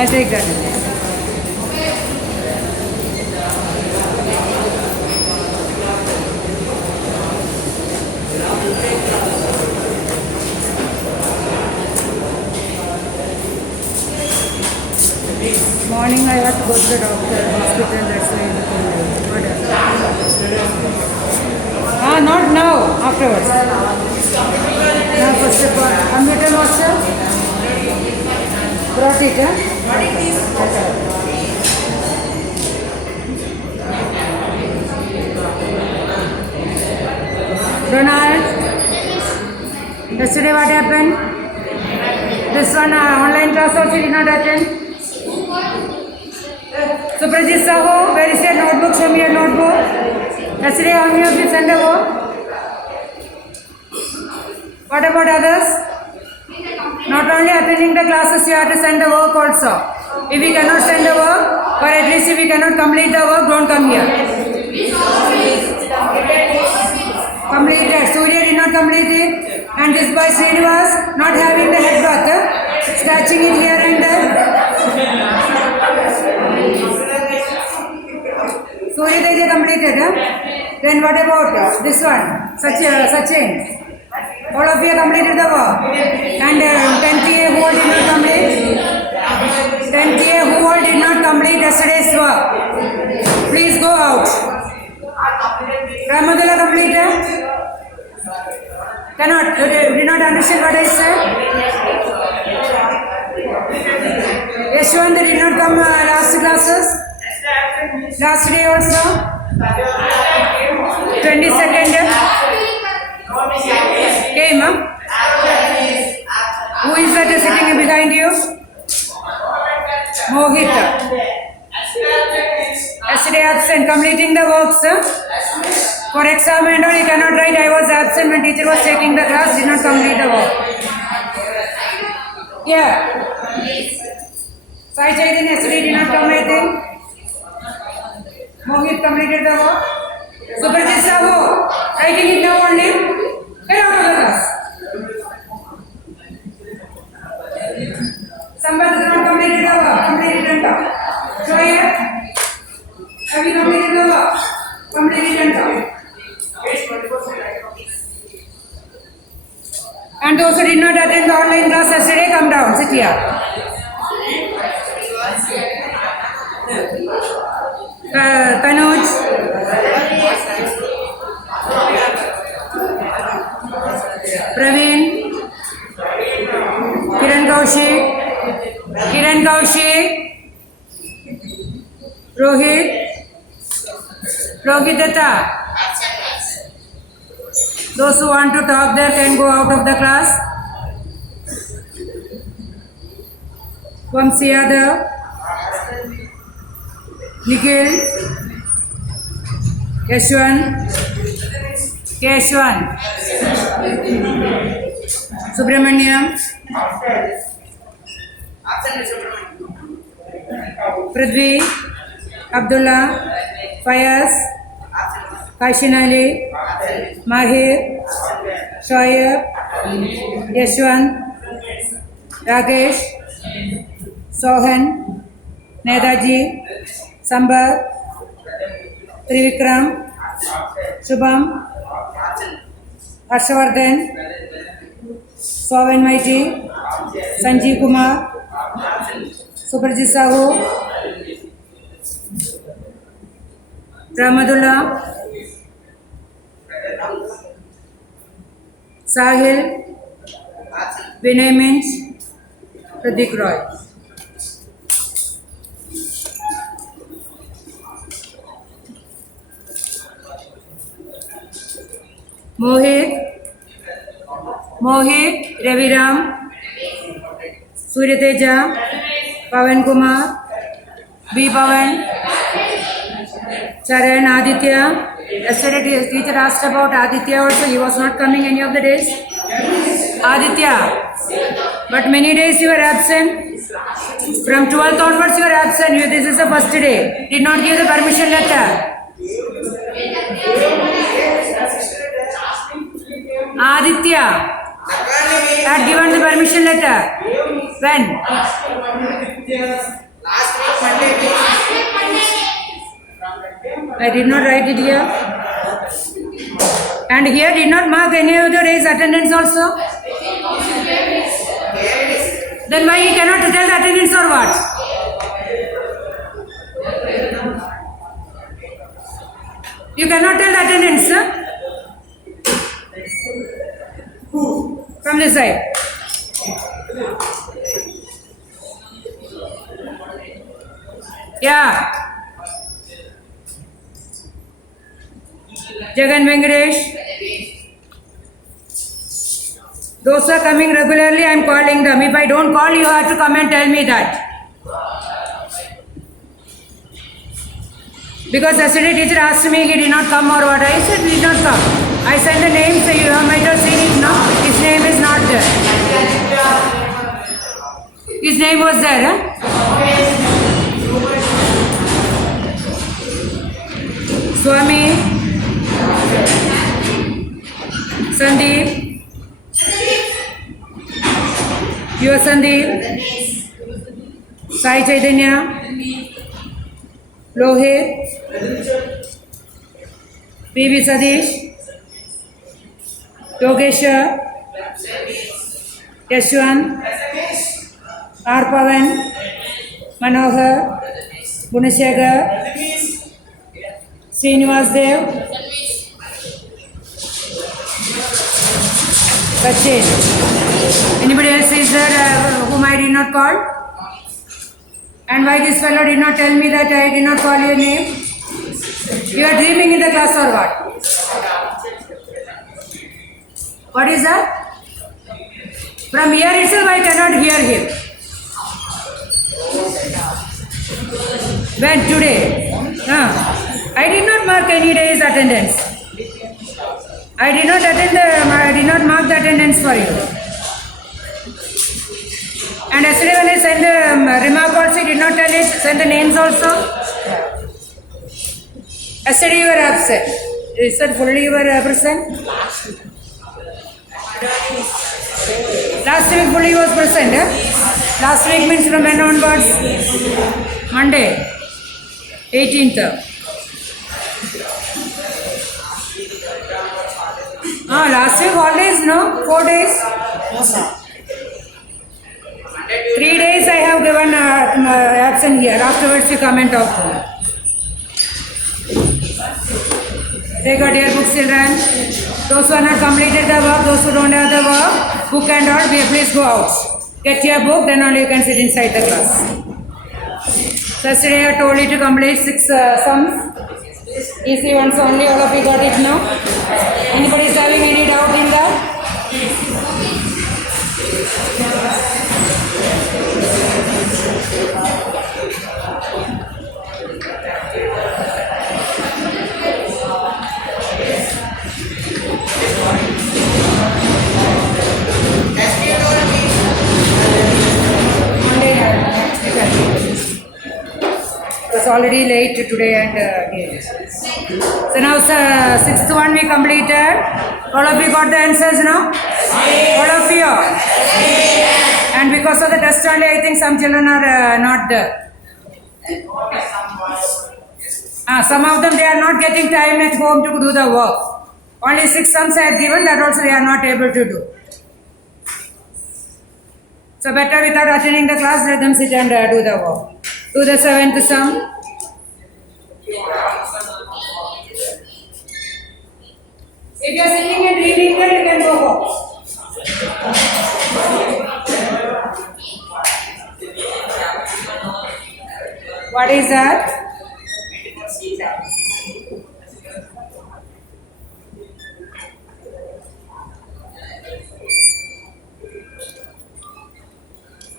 I take that. Morning I have to go to the doctor, hospital, that's why what happened? Not now, afterwards. Now first of all, computer master? Brought it, huh? Ronald, yesterday what happened? This one online class also did not attend. Suprajit Sahu, where is your notebook? Show me your notebook. Yesterday how many of you sent a work? What about others? Not only attending the classes, you have to send the work also. If we cannot send the work, or at least if we cannot complete the work, don't come here. Completed. Surya did not complete it. And this boy Srinivas not having the headbutt, scratching it here and there. Surya Teja completed. Then what about this one? Sachin. All of you completed the work. And 10th A who all did not complete? 10th A who all did not complete yesterday's work? Please go out. Ramadula completed? Cannot. You did not understand what I said? Yashwant did not come last classes? Last day also? 22nd? Came, huh? Who is that sitting behind you? Mohit. Yesterday absent, completing the works. For exam and all, you cannot write I was absent when teacher was taking the class, did not complete the work. Yeah. Sai Chaitanya yesterday did not come, I think. Mohit completed the work. Suprajit Sahu, writing it now only. Get out of the class. Somebody has not completed the work. Complete it and talk. Show here. Have you completed the work? Complete it and talk. And those who did not attend the online class yesterday, come down. Sit here. Tanuj. Praveen. Kiran Kaushik. Rohit Datta. Those who want to talk there can go out of the class. Vamsi Yadav. Nikhil. Keshwan. Subramaniam. Prithvi. Abdullah. Fayaz. Kashin Ali. Mahir. Shoaib. Yashwant. Rakesh. Sohan. Nedaji. Sambar. Trivikram. Shubham. Harshavardhan. Soven Maiti. Sanjeev Kumar. Suprajit Sahu. Ramadullah. Sahil. Vinay Minch. Pratik Roy. Mohit, Raviram, Surya Teja, Pavan Kumar, B. Pavan, Charan, Aditya. Yesterday teacher asked about Aditya also. He was not coming any of the days. Aditya, but many days you were absent. From 12th onwards you were absent. This is the first day. Did not give the permission letter. Aditya, Had given the permission letter. When? Last week Monday. I did not write it here. And here did not mark any of the day's attendance also. Then why he cannot tell the attendance or what? You cannot tell the attendance, huh? From this side. Yeah. Jagan Venkatesh. Those who are coming regularly, I am calling them. If I don't call, you have to come and tell me that. Because yesterday teacher asked me he did not come or what. I said he did not come. I sent the name, so you might have seen it now. His name is not there. His name was there, huh? Swami, Sandeep, you are Sandeep, Sai Chaitanya, Lohit, P.V. Sadish, Yogeshwar, Yashwant, R. Pavan, Manohar, Gunashekhar, Srinivas Dev, Sachin. Anybody else is there whom I did not call? And why this fellow did not tell me that I did not call your name? You are dreaming in the class or what? What is that? From here itself I cannot hear him. When? Today? I did not mark any day's attendance. I did not mark the attendance for you. And yesterday when I sent the remark also, I did not tell it, send the names also. Yesterday you were absent. You said fully you were present? Last week fully was present, eh? Last week means from when onwards? Monday, 18th. Last week holidays, no? 4 days? 3 days I have given absent here. Afterwards you come and talk to me. Take out your books, children. Those who are not completed the work, those who don't have the work, book and all, please go out. Get your book, then only you can sit inside the class. So yesterday I told you to complete 6 sums. Easy ones only, all of you got it now. Anybody is having any doubt in that? It's already late today and so now 6th one we completed. All of you got the answers now? All of you? And because of the test only I think some children are not there. Some of them they are not getting time at home to do the work. Only 6 sums I have given, that also they are not able to do. So better without attending the class, let them sit and do the work. Do the 7th sum. If you are sitting and reading there, you can go home. What is that?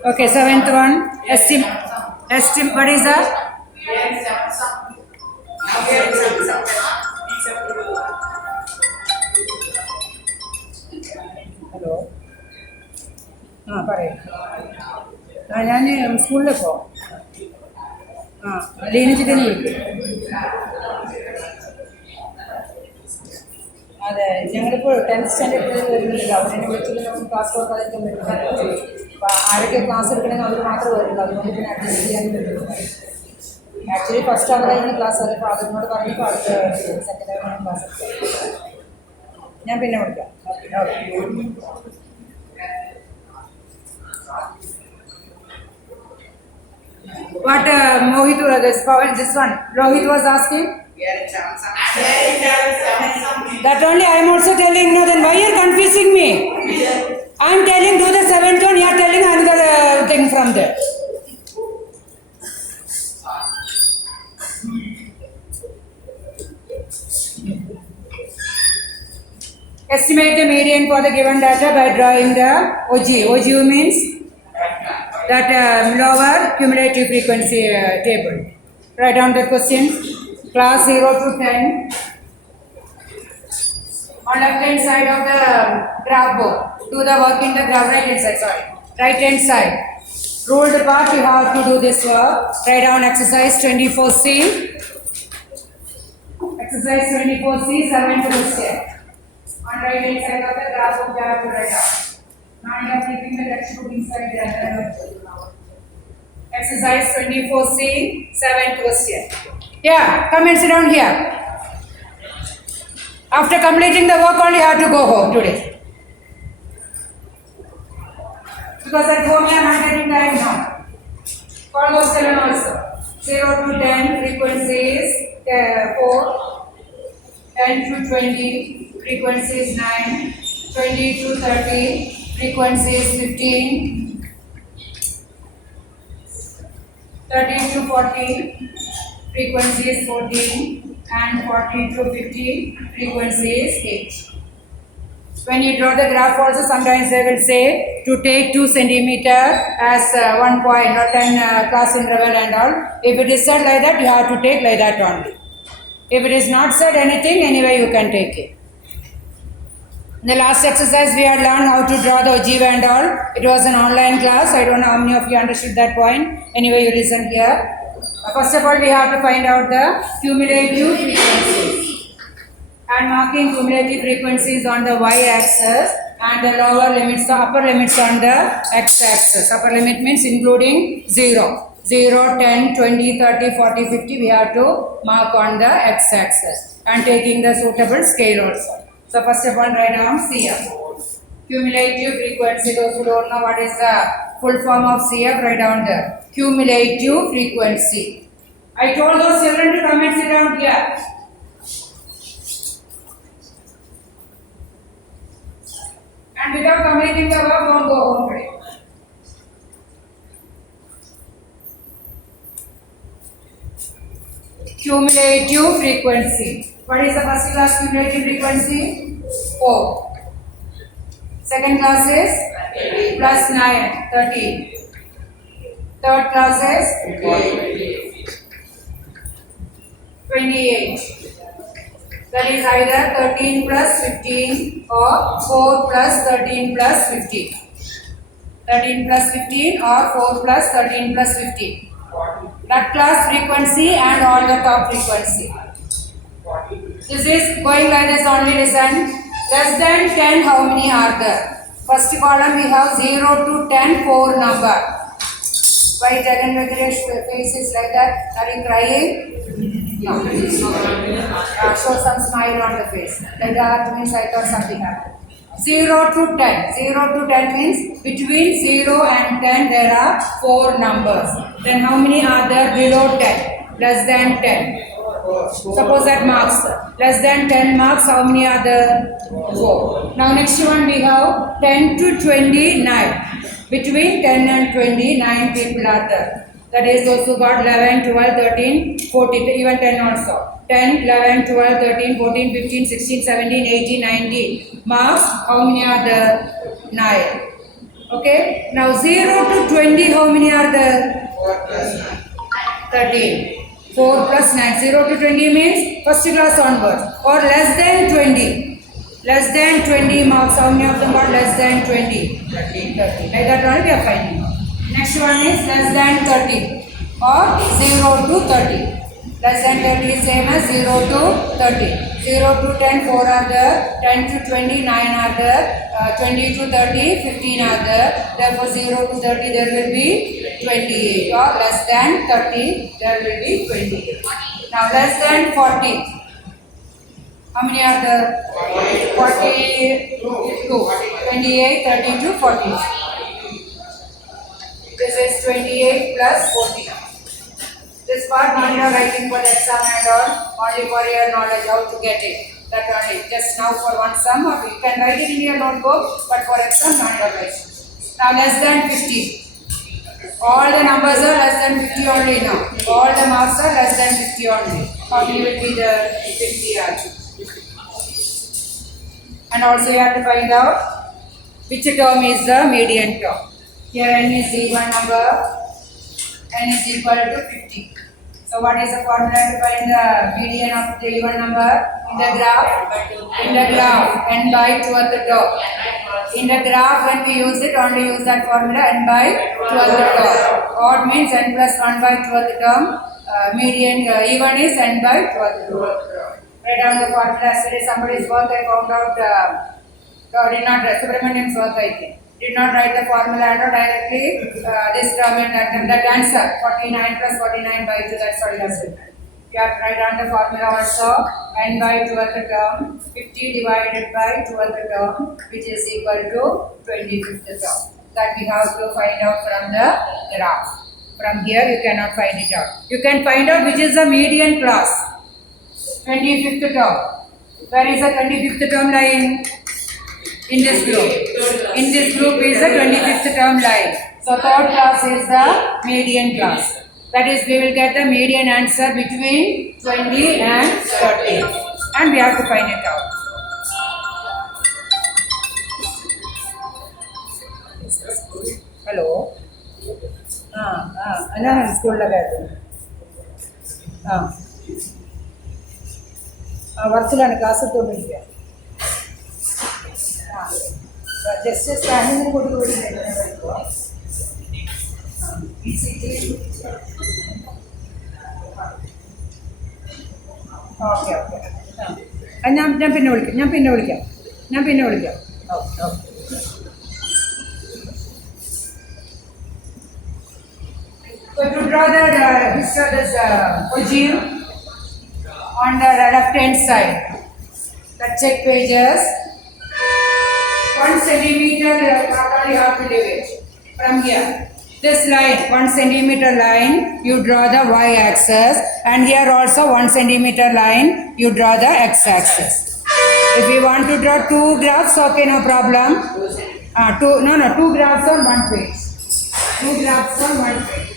Okay, 7th one. Estim. What is that? Hello പറയൂ ഞാൻ സ്കൂളിൽ പോവാം ലീന ചിക്കനെ വിളിക്കും അതെ ഞങ്ങളിപ്പോൾ 10th standard വരുന്നുണ്ട് അവരെ വിളിച്ചിട്ട് നമുക്ക് ക്ലാസ് കൊടുക്കാതിരിക്കാൻ പറ്റില്ല. അപ്പോൾ ആരൊക്കെ ക്ലാസ് എടുക്കണമെങ്കിൽ അവർ മാത്രമേ വരുള്ളൂ. അതുകൊണ്ട് പിന്നെ അഡ്ജസ്റ്റ് ചെയ്യാനും പറ്റുള്ളൂ. ആക്ച്വലി ഫസ്റ്റ് അവരായിരുന്നു ക്ലാസ്. അത് ഫാദറിനോട് പറഞ്ഞപ്പോൾ അടുത്ത സെക്കൻഡ് അവറാണ് ക്ലാസ്. ഞാൻ പിന്നെ വിളിക്കാം. What Mohit was this one Rohit was asking? That only I am also telling. No, then why you are confusing me? I am telling do the seventh one. You are telling another thing from there. Estimate the median for the given data by drawing the OG. OG means that lower cumulative frequency table. Write down the question. Class 0 to 10. On left hand side of the graph board. Do the work in the graph right hand side. Sorry. Right hand side. Ruled part you have to do this work. Write down exercise 24C. Exercise 24C, 7th question. On right hand side of the graph board you have to write down. Now you are keeping the textbook inside the exercise 24C, 7th question. Yeah, come and sit down here. After completing the work only you have to go home today. Because at home you are not getting time now. Call those 7 also. 0 to 10 frequencies 4. 10 to 20 frequencies 9. 20 to 30 frequencies 15. 30 to 40 frequencies 14 and 40 to 50 frequencies 8. When you draw the graph also sometimes they will say to take 2 centimeter as 1 point or 10 class interval and all. If it is said like that you have to take like that only. If it is not said anything anyway you can take it. In the last exercise we had learned how to draw the ogiva and all. It was an online class. I don't know how many of you understood that point. Anyway, you listen here. First of all, we have to find out the cumulative frequencies. And marking cumulative frequencies on the y-axis and the lower limits, the upper limits on the x-axis. Upper limit means including 0. 0, 10, 20, 30, 40, 50 we have to mark on the x-axis. And taking the suitable scale also. So first of all, write down CF. Cumulative frequency. Those who don't know what is the full form of CF, write down the cumulative frequency. I told those children to come and sit down here. And without completing the work, don't go home today. Cumulative frequency. What is the first class cumulative frequency? 4. Second class is plus 9, 13. Third class is 28. That is either 13 plus 15 or 4 plus 13 plus 15. 13 plus 15 or 4 plus 13 plus 15. That class frequency and all the top frequency. This is going like this only. Listen. Less than 10, how many are there? First column we have 0 to 10, 4 number. Why Jagan Venkatesh face is like that? Are you crying? No. Show some smile on the face. Like that means I thought something happened. 0 to 10. 0 to 10 means between 0 and 10 there are 4 numbers. Then how many are there below 10? Less than 10. Suppose that marks less than 10 marks, how many are there? 4. Now next one we have 10 to 29. Between 10 and 29 people are there. That is those who got 11, 12, 13, 14, even 10 also. 10, 11, 12, 13, 14, 15, 16, 17, 18, 19. Marks, how many are there? 9. Okay. Now 0 to 20, how many are there? 13. 4 plus 9. 0 to 20 means first class onwards. Or less than 20. Less than 20 marks. How many of them got less than 20? 30. Like that only we are finding. Next one is less than 30. Or 0 to 30. Less than 30 is same as 0 to 30. 0 to 10, 4 are there. 10 to 20, 9 are there. 20 to 30, 15 are there. Therefore, 0 to 30, there will be 28. Or less than 30, there will be 28. Now, less than 40. How many are there? 42. 28, 32, 40. This is 28 plus 40. This part not you are writing for the exam and all, only for your knowledge how to get it. That only. Just now for one sum, or you can write it in your notebook, but for exam not your writing. Now less than 50. All the numbers are less than 50 only now. All the marks are less than 50 only. How many will be the 50 are? And also you have to find out which term is the median term. Here n is the even number, n is equal to 50. So what is the formula to find the median of the even number? In the graph, n by 12th term. In the graph when we use it, only use that formula n by 12th term. Odd means n plus 1 by 12th term. Median even is n by 12th term. Write down the formula. Yesterday somebody's work I found out, did not write, Subramanian's work I think. Did not write the formula and directly this term and that answer 49 plus 49 by 2, that's what you have said. You have to write down the formula also, n by 12th term, 50 divided by 12th term, which is equal to 25th term. That we have to find out from the graph. From here you cannot find it out. You can find out which is the median class. 25th term. Where is the 25th term lying? In this group. In this group is the 25th term lying. So third class is the median class. That is, we will get the median answer between 20 and 30. And we have to find it out. Hello. Anna school laga hai. Varthulan class to mil gaya. Just standing को तो okay. ഞാൻ പിന്നെ വിളിക്കാം. Okay. So to draw this ogive on the left hand side, the check pages. 1 centimeter you have to leave it from here. This line, 1 centimeter line, you draw the y-axis, and here also 1 centimeter line, you draw the x-axis. If you want to draw 2 graphs, okay, no problem. Two graphs on one page. 2 graphs on one page.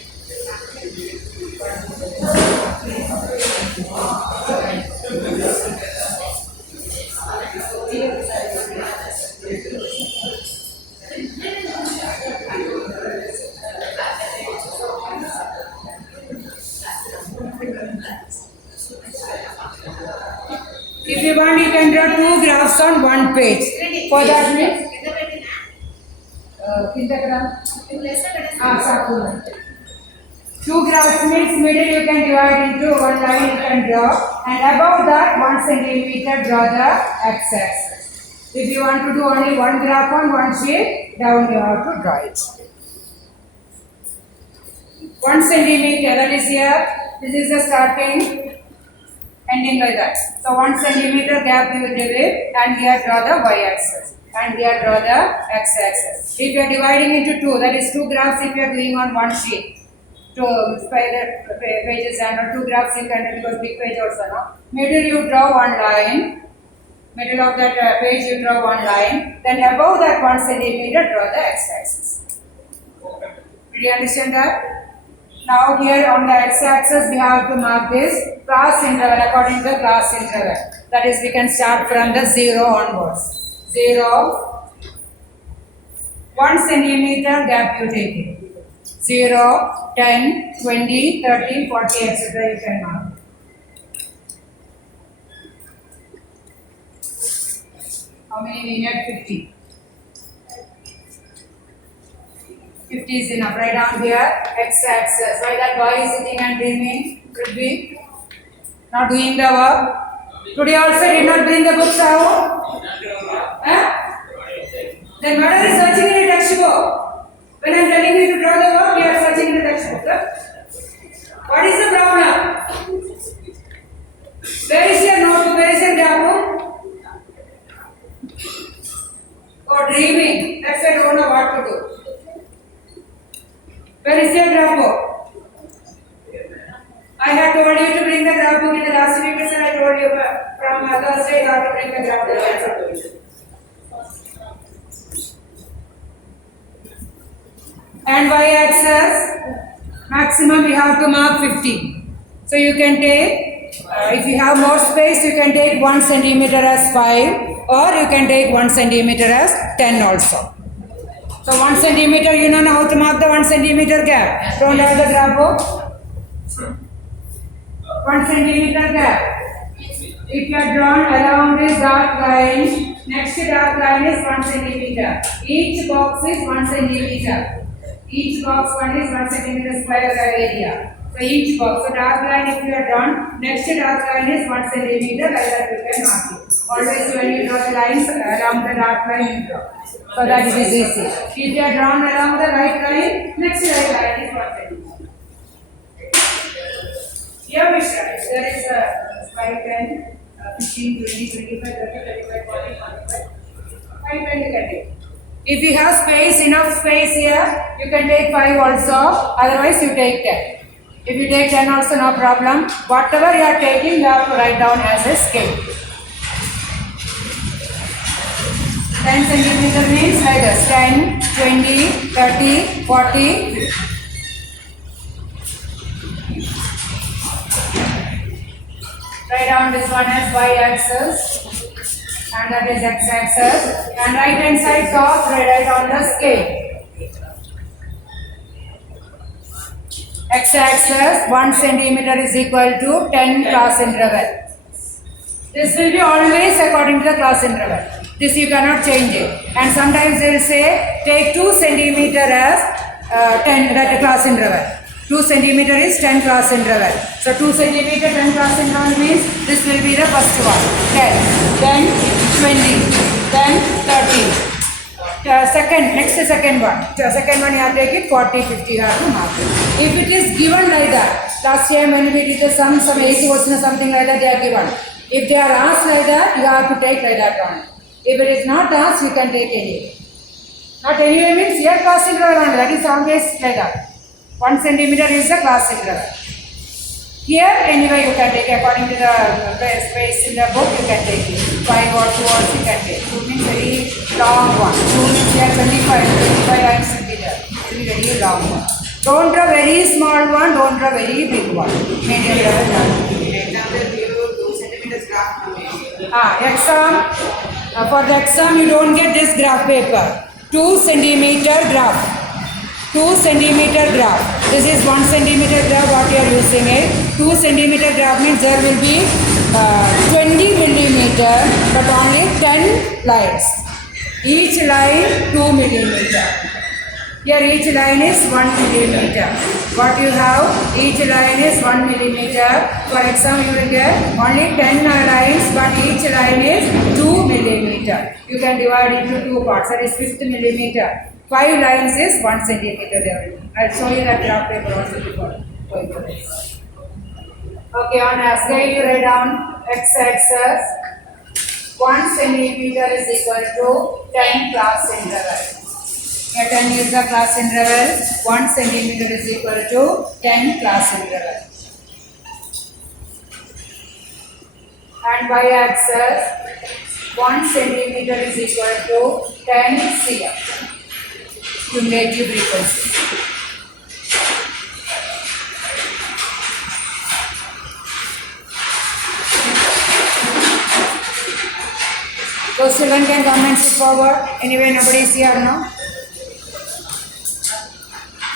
If you want, you can draw 2 graphs on one page. For that means, two graphs means middle you can divide into one line you can draw, and above that 1 centimeter draw the x-axis. If you want to do only one graph on one sheet, down you have to draw it. 1 centimeter, that is here. This is the starting. Ending like that. So 1 centimeter gap you will divide, and here draw the y-axis, and here draw the x-axis. If you are dividing into 2, that is 2 graphs if you are doing on one sheet. 2 pages and 2 graphs you can do because big page also. No? Middle you draw one line. Middle of that page you draw one line. Then above that 1 centimeter draw the x-axis. Did you understand that? Now here on the x-axis we have to mark this class interval according to the class interval. That is, we can start from the 0 onwards. 0, 1 centimeter gap you take it. 0, 10, 20, 30, 40, etc. you can mark. How many we need? 50. 50 is enough. Write down here x-axis. Why that boy is sitting and dreaming? Could be not doing the work. Today also did not bring the books out. Then what are you searching in the textbook? When I am telling you to draw the work, you are searching in the textbook. What is the problem? Where is your notebook? Where is your diagram? Oh, dreaming. That's why I don't know what to do. Where is your graph book? I had told you to bring the graph book in the last week, and I told you from Thursday you have to bring the graph book. And y-axis, maximum we have to mark 50. So you can take, if you have more space, you can take 1 centimeter as 5, or you can take 1 centimeter as 10 also. So 1 centimeter, you know how to mark the 1 centimeter gap. Don't have the graph book. 1 centimeter gap. If you are drawn along this dark line, next dark line is 1 centimeter. Each box is 1 centimeter. Each box one is 1 centimeter square area. So each box, so dark line if you are drawn, next dark line is 1 centimeter, like that you can mark it. Always when you draw the lines along the dark line you draw. So that it is easy. If you are drawn along the right line, next right line is 1 centimeter. Here we start. There is a 5, 10, 15, 20, 25, 30, 35, 40, 45. 5 and you can take. If you have space, enough space here, you can take 5 also, otherwise you take 10. If you take 10 also, no problem. Whatever you are taking, you have to write down as a scale. 10 centimeter means like this, 10, 20, 30, 40. Write down this one as y-axis. And that is x-axis, and right hand side top, write on the scale. X-axis 1 centimeter is equal to 10 class interval. This will be always according to the class interval. This you cannot change it. And sometimes they will say take 2 centimeter as 10 that class interval. 2 centimeter is 10 class interval. So 2 centimeter 10 class interval means this will be the first one. 10, then 20, then 30. Second one. Second one you have to take it 40, 50 you have to mark it. If it is given like that, last time when we did the some 80 question or something like that they are given. If they are asked like that, you have to take like that only. If it is not asked, you can take anyway. Not anyway means here class interval only. That is always like that. 1 centimeter is the class interval. Here anyway you can take according to the space in the book you can take it. 5 or 2 also you can take. 2 means very long one. 2 means here 25 lines will be there. It will be very long one. Don't draw very small one, don't draw very big one. Medium level. Exam. For the exam you don't get this graph paper. 2 centimeter graph. 2 centimeter graph. This is 1 centimeter graph what you are using it. 2 centimeter graph means there will be 20 millimeter but only 10 lines. Each line 2 millimeter. Here each line is 1 millimeter. What you have, each line is 1 millimeter. For example, you will get only 10 lines but each line is 2 millimeter. You can divide into 2 parts. That is 5th millimeter. 5 lines is 1 centimeter there. I will show you that graph paper also before going to this. Okay, on a scale you write down x-axis 1 centimeter is equal to 10 class interval. Here 10 is the class interval, 1 centimeter is equal to 10 class interval. And y-axis 1 centimeter is equal to 10 cm. Cumulative frequency. Those children can come and sit forward. Anyway, nobody is here now.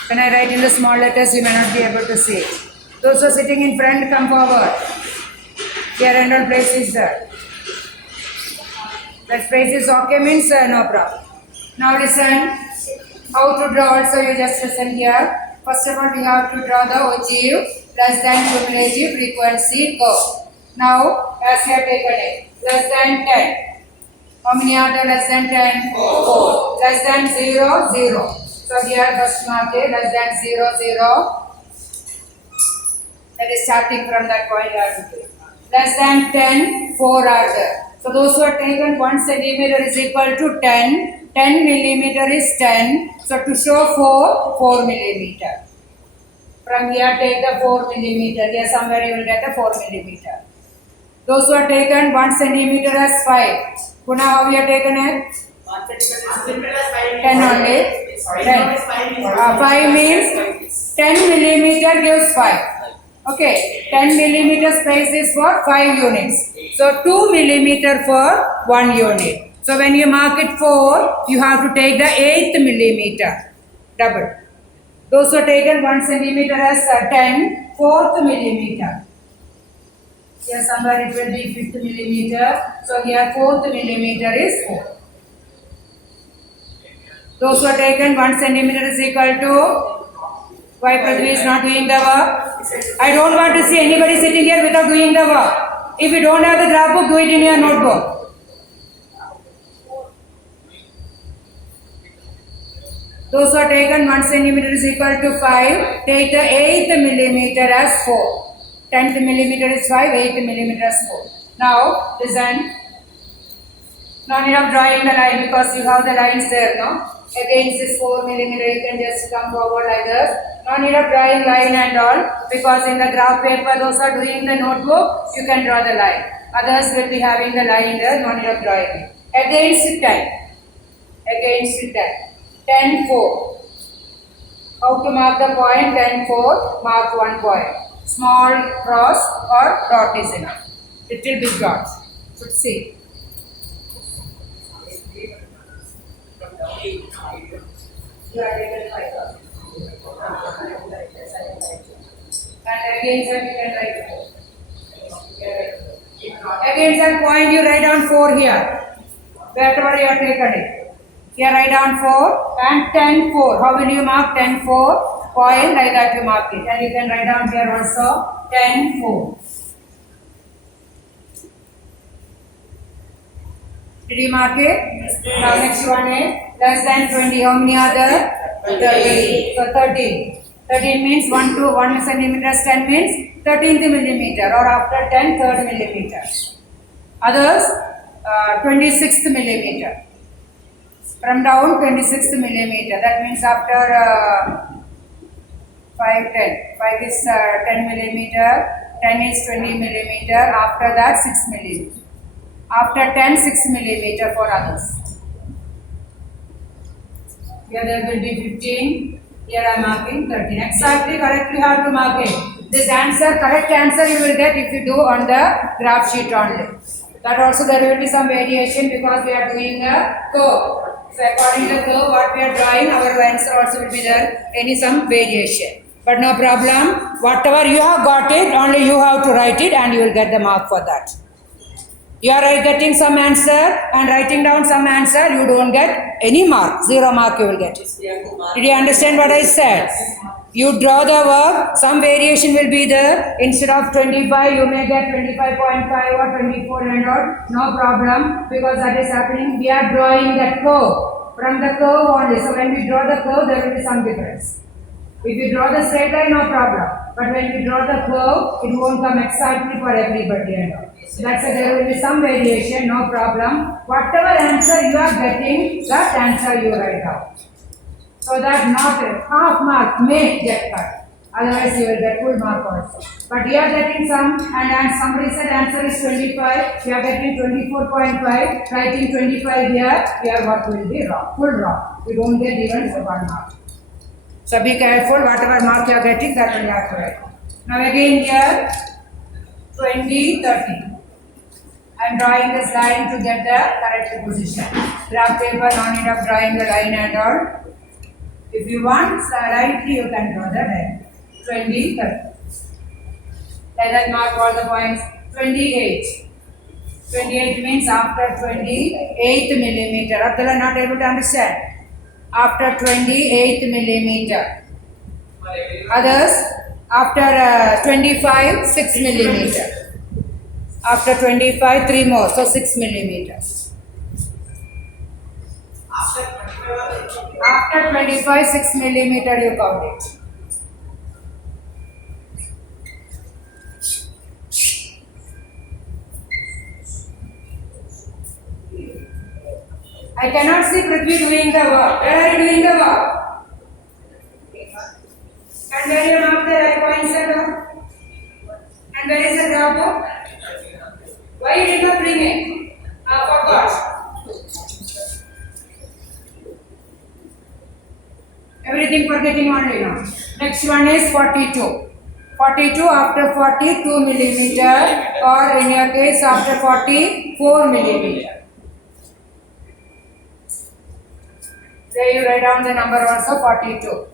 When I write in the small letters, you may not be able to see it. Those who are sitting in front, come forward. Your random place is there. That place is okay means no problem. Now listen. How to draw also you just listen here. First of all we have to draw the ogive less than cumulative frequency curve. Now, as you have taken it, less than 10. How many are there less than 10? 4. Less than 0, 0. So here first mark is less than 0, 0. That is starting from that point you have to take. Less than 10, 4 are there. So those who are taken 1 centimeter is equal to 10. 10 millimeter is 10. So to show 4, 4 millimeter. From here take the 4 millimeter. Here somewhere you will get the 4 millimeter. Those who are taken 1 centimeter as 5. Puna, how you have taken it? 1 centimeter is 5. 10 only. 10. 5 means 10 millimeter gives 5. Okay, 10 millimeter space is for 5 units. So 2 millimeter for 1 unit. So when you mark it 4, you have to take the 8th millimeter. Double. Those who are taken 1 centimeter as 10, 4th millimeter. Here somewhere it will be 5th millimeter. So here 4th millimeter is 4. Those who are taken 1 centimeter is equal to, why Prithvi is not doing the work? I don't want to see anybody sitting here without doing the work. If you don't have the graph book, do it in your notebook. Those who are taken 1 centimeter is equal to 5. Take the 8th millimeter as 4. 10th millimeter is 5, 8th millimeter is 4. Now, listen. No need of drawing the line because you have the lines there, no? Against this 4 millimeter, you can just come forward like this. No need of drawing line and all because in the graph paper, those are doing the notebook, you can draw the line. Others will be having the line there, no need of drawing it. Against 10. Against 10. 10, 4. How to mark the point? 10, 4. Mark 1 point. Small cross or dot is enough. Little big dots. Should see. You are taken 5. And against that you can write 4. Against that point you write down 4 here. Wherever you have taken it. Here write down 4 and 10, 4. How will you mark 10, 4? Point like that you mark it. And you can write down here also 10, 4. Did you mark it? Now next one is less than 20. How many are there? 30. So 13. 13 means 1 centimeter, 10 means 13th millimeter or after 10, 3rd millimeter. Others 26th millimeter. From down 26th millimeter. That means after 5, 10. 5 is 10 millimeter, 10 is 20 millimeter, after that 6 millimeter. After 10, 6 millimeter for others. Here there will be 15. Here I am marking 13. Exactly correct you have to mark it. This answer, correct answer you will get if you do on the graph sheet only. That also there will be some variation because we are doing a curve. So according to the curve what we are drawing, our answer also will be there. Some variation. But no problem. Whatever you have got it, only you have to write it and you will get the mark for that. You are getting some answer and writing down some answer, you don't get any mark. 0 mark you will get. Did you understand what I said? You draw the work, some variation will be there. Instead of 25, you may get 25.5 or 24 and all. No problem because that is happening. We are drawing that curve. From the curve only. So when we draw the curve, there will be some difference. If you draw the straight line, no problem. But when you draw the curve, it won't come exactly for everybody and all. So that's why there will be some variation, no problem. Whatever answer you are getting, that answer you write down. So that not half mark may get cut. Otherwise you will get full mark also. But you are getting some and somebody said answer is 25. You are getting 24.5. Writing 25 here what will be wrong. Full wrong. You don't get even 1 mark. So be careful, whatever mark you are getting, that will have to write. Now again here, 20, 30. I am drawing this line to get the correct position. Graph paper, no need of drawing the line and all. If you want, rightly you can draw the line. 20, 30. Like that mark all the points. 28. 28 means after 28 millimeter. Abdullah not able to understand. After 28 millimeter. Others after 25 6 millimeter. After 25, 3 more, so 6 millimeters. After 25, 6 millimeter you count it. I cannot see Prithvi doing the work. Where are you doing the work? And where you mark the right points and all? And where is the graph book? Why you did not bring it? Forgot. Everything forgetting only now. Next one is 42. 42 after 40, 2 millimeter, or in your case after 40, 4 millimeter. There you write down the number also 42.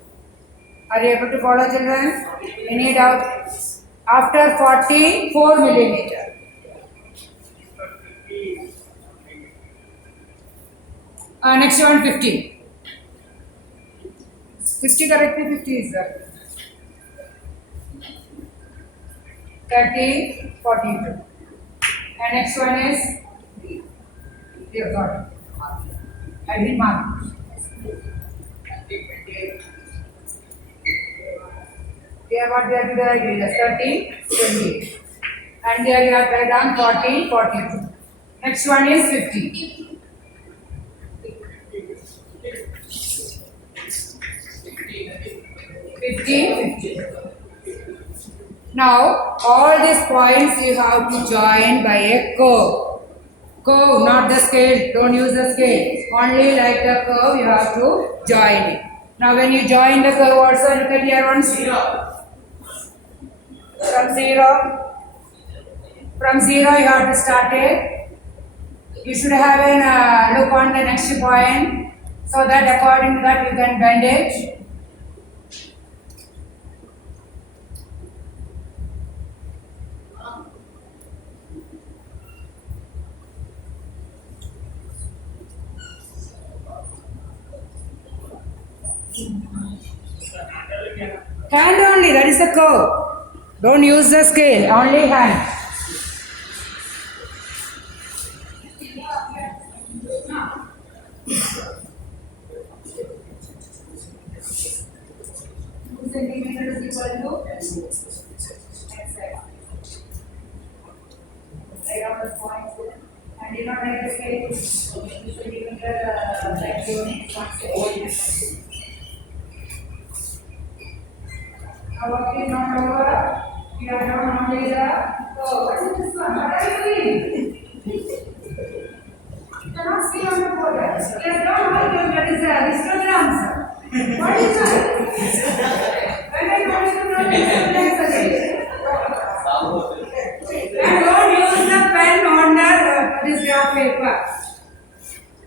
Are you able to follow, children? Any doubt? After 40, 4 millimeter. Next one 50. 50 correctly, 50 is there. 30, 42. And next one is, you got it. I did mark. Here what we have to write is 30, 20. And here you have to write down 40, 42. Next one is 50. 50. Now, all these points you have to join by a curve. Curve, not the scale. Don't use the scale. Only like the curve you have to join it. Now, when you join the curve also, look at here one 0. From 0. From 0 you have to start it. You should have a look on the next point so that according to that you can bend it. Hand only, that is the curve. Don't use the scale, only hand. Centimeter is equal to write down the points and do not write the scale. Centimeter like unit. Now work is not over. You are not only the what is this one? What are you doing? You cannot see on the board. Yes, don't work. That is a histograms. What is that? When I want to know histograms again. And don't use the pen on this graph paper.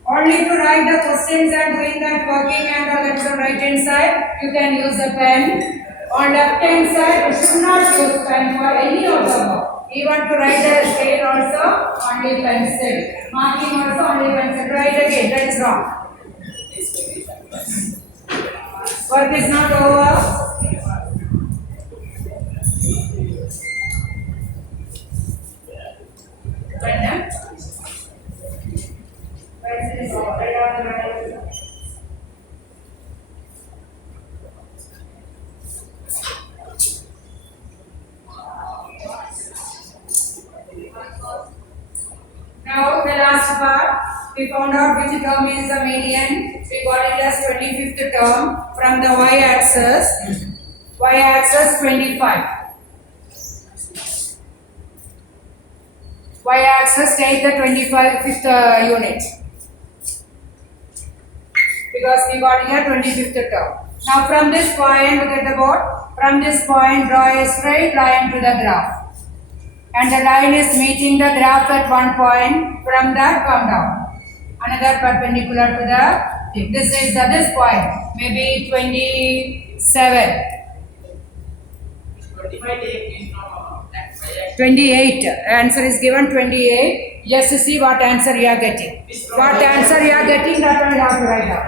Only to write the questions and doing that working and all that's on right hand side, you can use the pen. On left hand side, you should not use pen for any of the work. Even to write the scale also, only pencil. Marking also, only pencil. Write again, that is wrong. Work is not over. Pencil is over. Write down the right. Now the last part, we found out which term is the median. We got it as 25th term from the y-axis. Y-axis 25. Y-axis take the 25th unit. Because we got here 25th term. Now from this point, look at the board. From this point, draw a straight line to the graph. And the line is meeting the graph at one point. From that, come down. Another perpendicular to the thing. This is this point. Maybe 27. 28. Answer is given 28. Just to see what answer you are getting. What answer you are getting, that one you have to write down.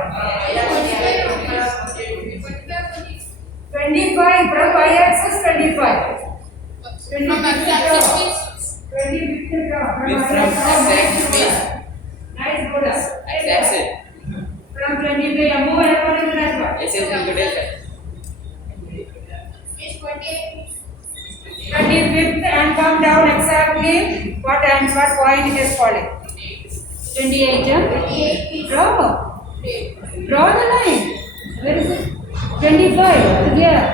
25 from y-axis 25. 20 50 With from exact means Nice, good. exact From 23, move according to that one. S is into delta. 25th and come down exactly what point it is falling. 28. Draw. Draw the line. Where is it? 25. Here.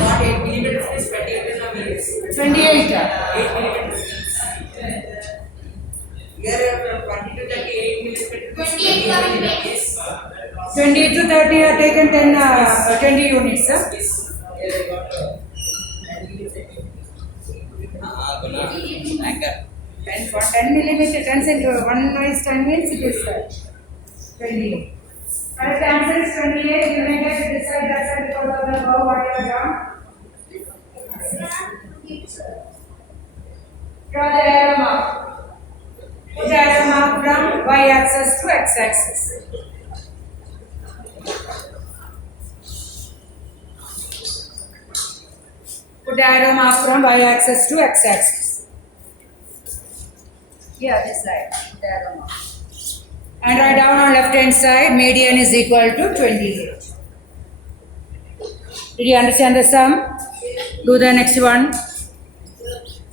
Not 8 millimeters is 28 millimeters. 28. 8 millimeters. Here from 20 to 38 millimeters. 28 millimeters. 20 to 30 are taken 20 units. Anchor. 10 millimeter, 10 centimeter, 1 is 10 means it is 20. Correct answer is 28. You may get to decide that side because of the curve what you have done. Draw the arrow mark. Put the arrow mark from y axis to x axis. Put the arrow mark from y axis to x axis. Here, this side. Put the arrow mark. And write down on left hand side, median is equal to 28. Did you understand the sum? Do the next one.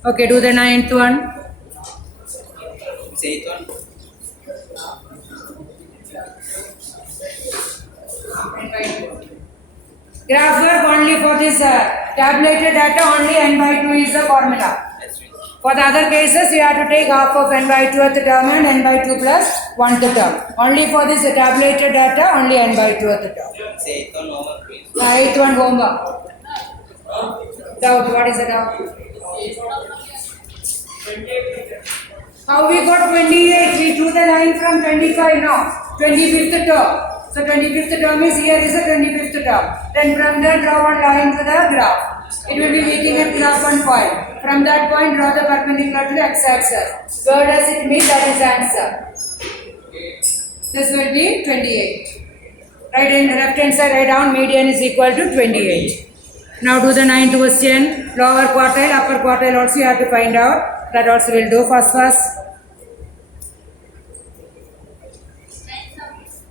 Okay, do the ninth one. Say it on. Graph work only for this tabulated data, only n by 2 is the formula. That's right. For the other cases, you have to take half of n by 2th term and n by 2 plus 1th term. Only for this tabulated data, only n by 2th term. Say it on over, please. Eighth one homework. Doubt, what is the doubt? How we got 28? We drew the line from 25 now. 25th term. So 25th term is here is the 25th term. Then from there draw one line to the graph. It will be meeting at graph one point. From that point draw the perpendicular to the x-axis. Where does it meet? That is answer. This will be 28. Right and left hand side write down median is equal to 28. Now do the ninth question. Lower quartile, upper quartile also you have to find out. That also will do first.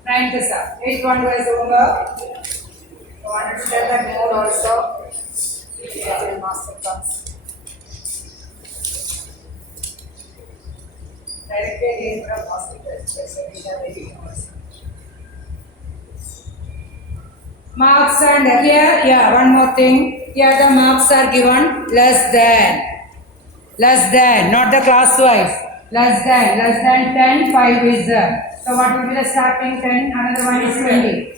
Ninth sir. Eighth one was over. I wanted to tell that more also. Master comes. Directly again from hospital. Marks and here, one more thing. Here the marks are given less than, not the class wise. Less than 10, 5 is there. So what will be the starting 10? Another one is 20.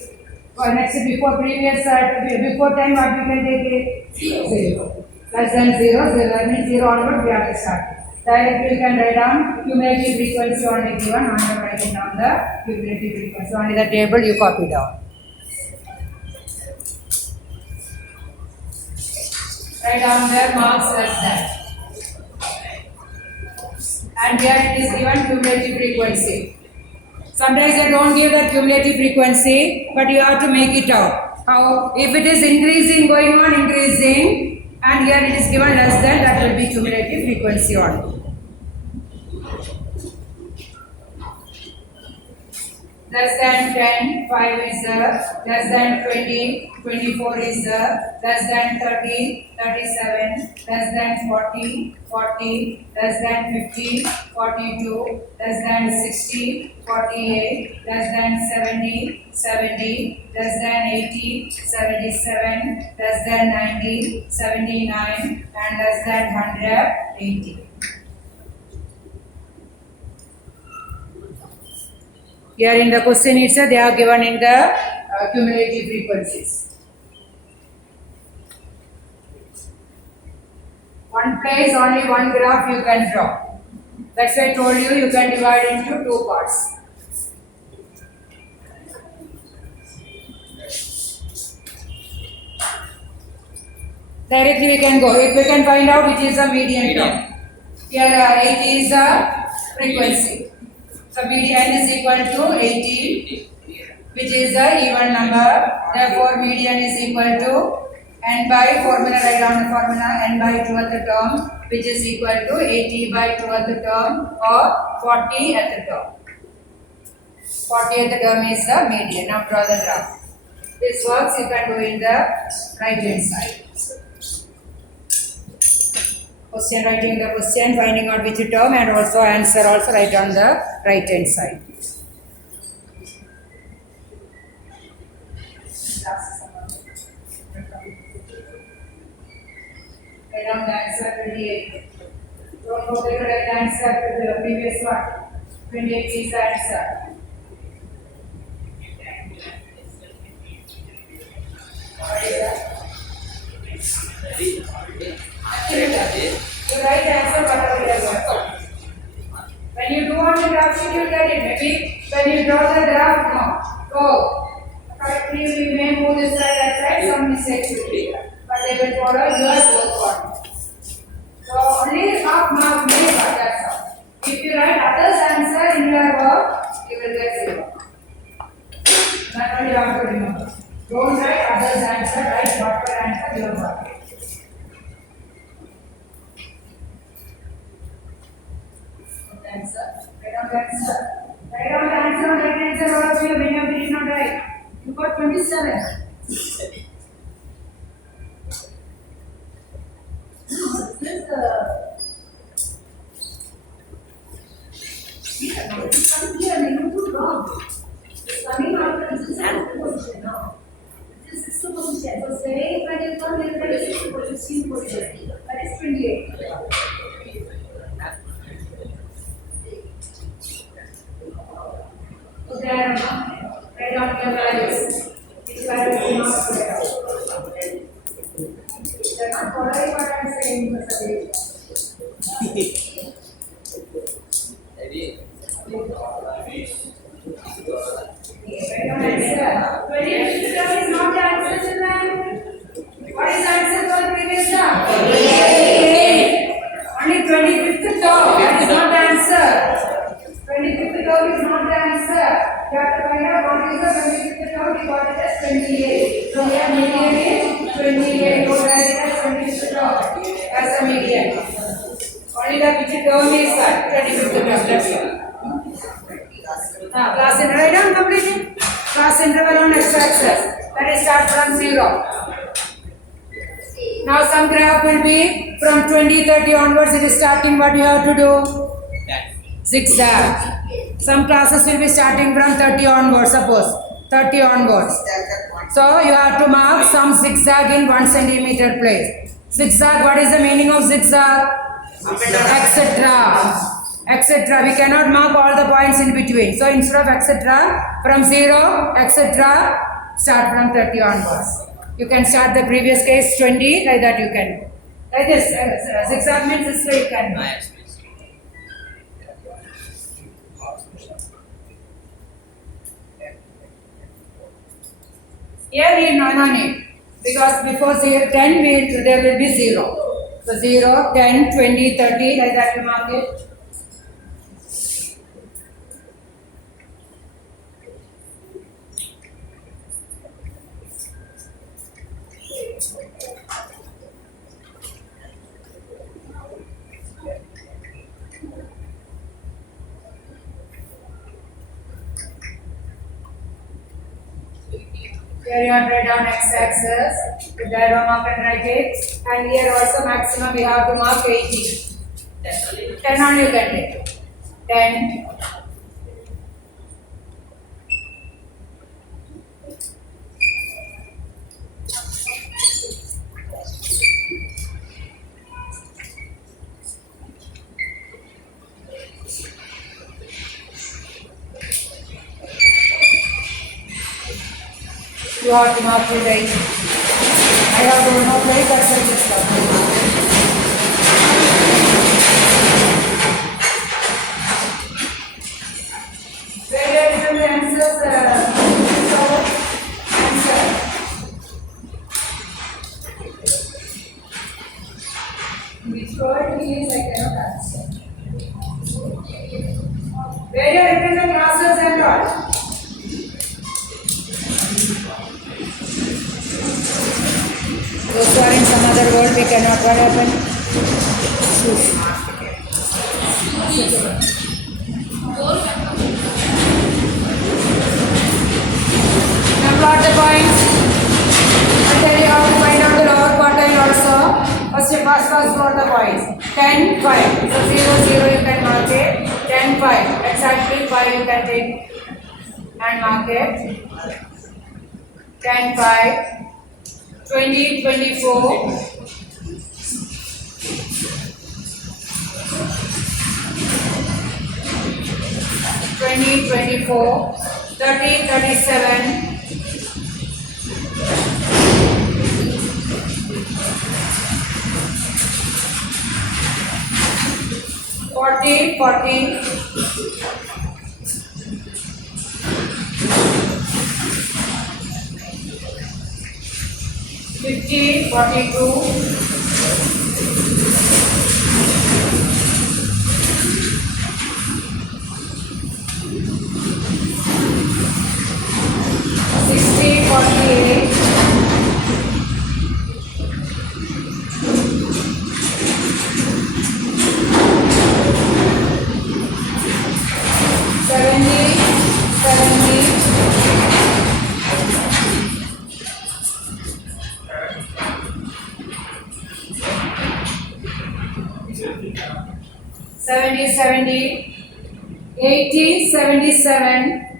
For next before previous before 10, what we can take it? 0. Less than 0, that means 0 onward we have to start. Directly you can write down cumulative frequency only given. On the writing down the cumulative frequency only the table you copy down. Write down their marks less than. And here it is given cumulative frequency. Sometimes they don't give the cumulative frequency, but you have to make it out. How? If it is increasing, going on increasing, and here it is given less than, that will be cumulative frequency only. Less than 10, 5 is less than 20, 24 is less than 30, 37, less than 40, 40, less than 50, 42, less than 60, 48, less than 70, 70, less than 80, 77, less than 90, 79, and less than 100, 80. Here in the question itself, they are given in the cumulative frequencies. One place, only one graph you can draw. That's why I told you, you can divide into two parts. Directly we can go. If we can find out which is the median term. Here 80 is the frequency. So median is equal to 80, which is the even number. Therefore, median is equal to n by formula. Write down the formula n by 2th term which is equal to 80 by 2 at the term or 40 at the term. 40 at the term is the median. Now draw the graph. This works you can do in the right hand side. Question, writing the question, finding out which term, and also answer also write on the right hand side. Write down the answer 28. Don't forget to write the answer to the previous one. 28 is the answer. You write the answer whatever you have got. When you do on the graph sheet, you get it. Maybe when you draw the graph, no. Go. Correctly, we may move this side, that side, some mistakes will be there. But they will follow your both coordinates. So only half mark may cut, that's all. If you write others' answer in your work, you will get 0. That's all you have to remember. Don't write others' answer, write whatever answer you have got. Answer. Write down the answer. Write down the answer. Write the answer all of you when you did not write. You got 27. This come here, you do wrong. It's coming out this is the position now. This is the position. So say when you come here, that is the position. That is 28. So there write down your values. Which values you must write down. They are not following what I am saying, Mr. Ready? Write down answer. 28 term is not the answer, children. What is the answer for the previous term? 28. Only 25th term. That is not the answer. 25th term is not the answer. You have to find out what is the 25th term. We got it as 28. So here median is 28. You write it as 25th term. That's the median. Only the which term is that 25th term. That's all. Class interval. Write down completely. Class interval on x-axis. That is start from 0. Now some graph will be from 20, 30 onwards. It is starting. What you have to do? Zigzag. Some classes will be starting from 30 onwards, suppose 30 onwards. So you have to mark some zigzag in 1 centimeter place. Zigzag, what is the meaning of zigzag? Etc. Etc. We cannot mark all the points in between. So instead of etc. from 0, etc. start from 30 onwards. You can start the previous case 20, like that you can do. Like this, zigzag means this way you can do. Here we no need, because before 0, 10 there will be 0. So 0, 10, 20, 30, like that you mark it. Here you have to write down x-axis, with the arrow mark and write it. And here also maximum we have to mark 80. 10 only you can take. 10. You have to mark it right. I have to know very carefully this stuff. Where are the answers? Answer. Which word is I cannot answer. Where are written the crosses and all? Those who are in some other world, we cannot. What happened? Now plot the points. I'll tell you how to find out the lower quartile also. First plot the points. 10, 5. So 0, 0 you can mark it. 10, 5. Exactly 5 you can take and mark it. 10, 5. 20, 24. 20, 24. 30, 37. 40, 40. 50, 42. 60, 48. 70, 70, 70, 80, 77.